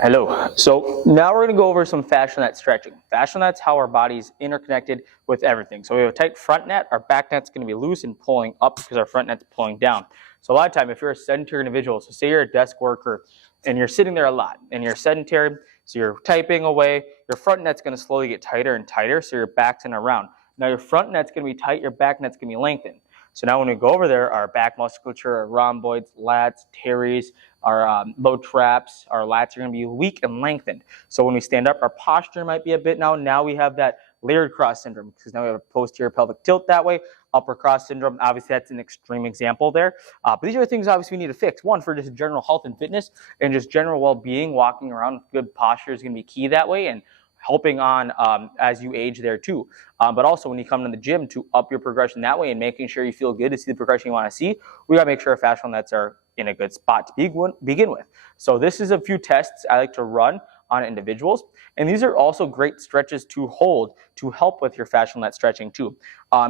Hello. So now we're going to go over some fascia net stretching. Fascia net's how our body's interconnected with everything. So we have a tight front net, our back net's going to be loose and pulling up because our front net's pulling down. So a lot of time, if you're a sedentary individual, so say you're a desk worker and you're sitting there a lot and you're sedentary, so you're typing away, your front net's going to slowly get tighter and tighter, so your back's in a round. Now your front net's going to be tight, your back net's going to be lengthened. So now when we go over there, our back musculature, our rhomboids, lats, teres, our low traps, our lats are going to be weak and lengthened. So when we stand up, our posture might be a bit now we have that layered cross syndrome because now we have a posterior pelvic tilt that way. Upper cross syndrome, obviously that's an extreme example there. But these are the things obviously we need to fix. One, for just general health and fitness and just general well-being, walking around with good posture is going to be key that way, and helping on as you age there too. But also when you come to the gym to up your progression that way and making sure you feel good to see the progression you want to see, we got to make sure our fascial nets are in a good spot to begin with. So this is a few tests I like to run on individuals. And these are also great stretches to hold to help with your fascial net stretching too.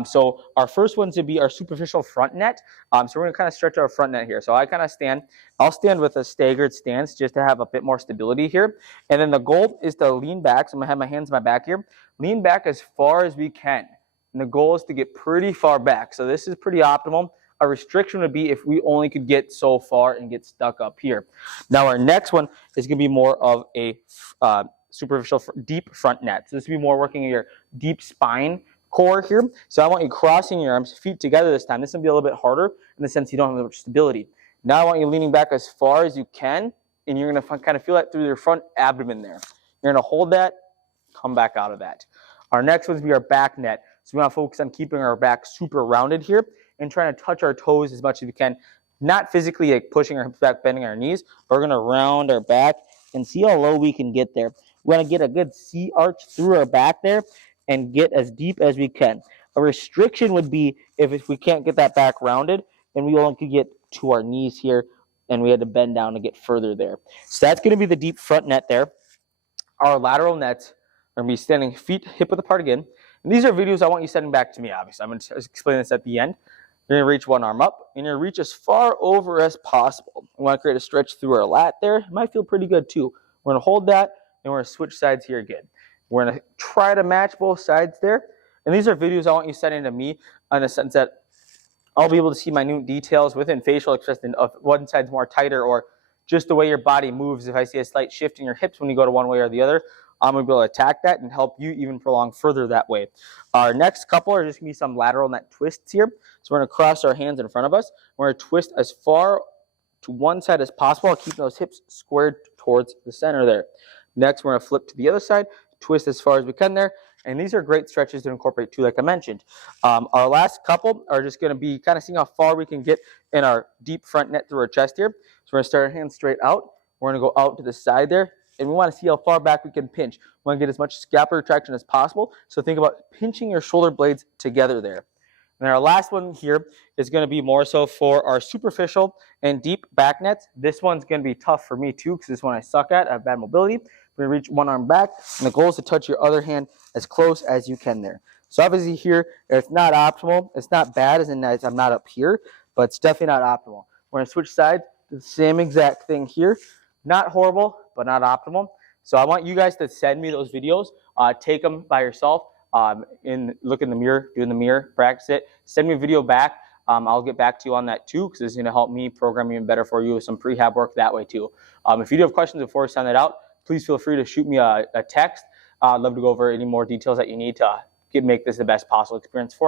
So our first one's to be our superficial front net. So we're going to kind of stretch our front net here. So I kind of I'll stand with a staggered stance just to have a bit more stability here. And then the goal is to lean back. So I'm going to have my hands in my back here. Lean back as far as we can. And the goal is to get pretty far back. So this is pretty optimal. A restriction would be if we only could get so far and get stuck up here. Now our next one is going to be more of a superficial deep front net. So this will be more working your deep spine core here. So I want you crossing your arms, feet together this time. This is going to be a little bit harder in the sense you don't have much stability. Now I want you leaning back as far as you can, and you're going to kind of feel that through your front abdomen there. You're going to hold that, come back out of that. Our next one's be our back net. So we want to focus on keeping our back super rounded here and trying to touch our toes as much as we can. Not physically like pushing our hips back, bending our knees. We're going to round our back and see how low we can get there. We want to get a good C arch through our back there and get as deep as we can. A restriction would be if we can't get that back rounded and we only could get to our knees here and we had to bend down to get further there. So that's going to be the deep front net there. Our lateral nets are going to be standing feet hip width apart again. And these are videos I want you sending back to me, obviously. I'm going to explain this at the end. You're going to reach one arm up, and you're going to reach as far over as possible. We want to create a stretch through our lat there. It might feel pretty good too. We're going to hold that, and we're going to switch sides here again. We're going to try to match both sides there. And these are videos I want you sending to me in the sense that I'll be able to see minute details within facial expression of one side's more tighter or just the way your body moves. If I see a slight shift in your hips when you go to one way or the other, I'm going to be able to attack that and help you even prolong further that way. Our next couple are just going to be some lateral net twists here. So we're going to cross our hands in front of us. We're going to twist as far to one side as possible, keeping those hips squared towards the center there. Next, we're going to flip to the other side, twist as far as we can there. And these are great stretches to incorporate too, like I mentioned. Our last couple are just going to be kind of seeing how far we can get in our deep front net through our chest here. So we're going to start our hands straight out. We're going to go out to the side there. And we want to see how far back we can pinch. We want to get as much scapular traction as possible. So think about pinching your shoulder blades together there. And our last one here is going to be more so for our superficial and deep back nets. This one's going to be tough for me too because this one I suck at. I have bad mobility. We're going to reach one arm back, and the goal is to touch your other hand as close as you can there. So obviously here, it's not optimal. It's not bad as in that I'm not up here, but it's definitely not optimal. We're going to switch sides, do the same exact thing here. Not horrible, but not optimal. So I want you guys to send me those videos. Take them by yourself. Look in the mirror, do in the mirror, practice it. Send me a video back. I'll get back to you on that too because it's going to help me program even better for you with some prehab work that way too. If you do have questions before we send that out, please feel free to shoot me a text. I'd love to go over any more details that you need to make this the best possible experience for you.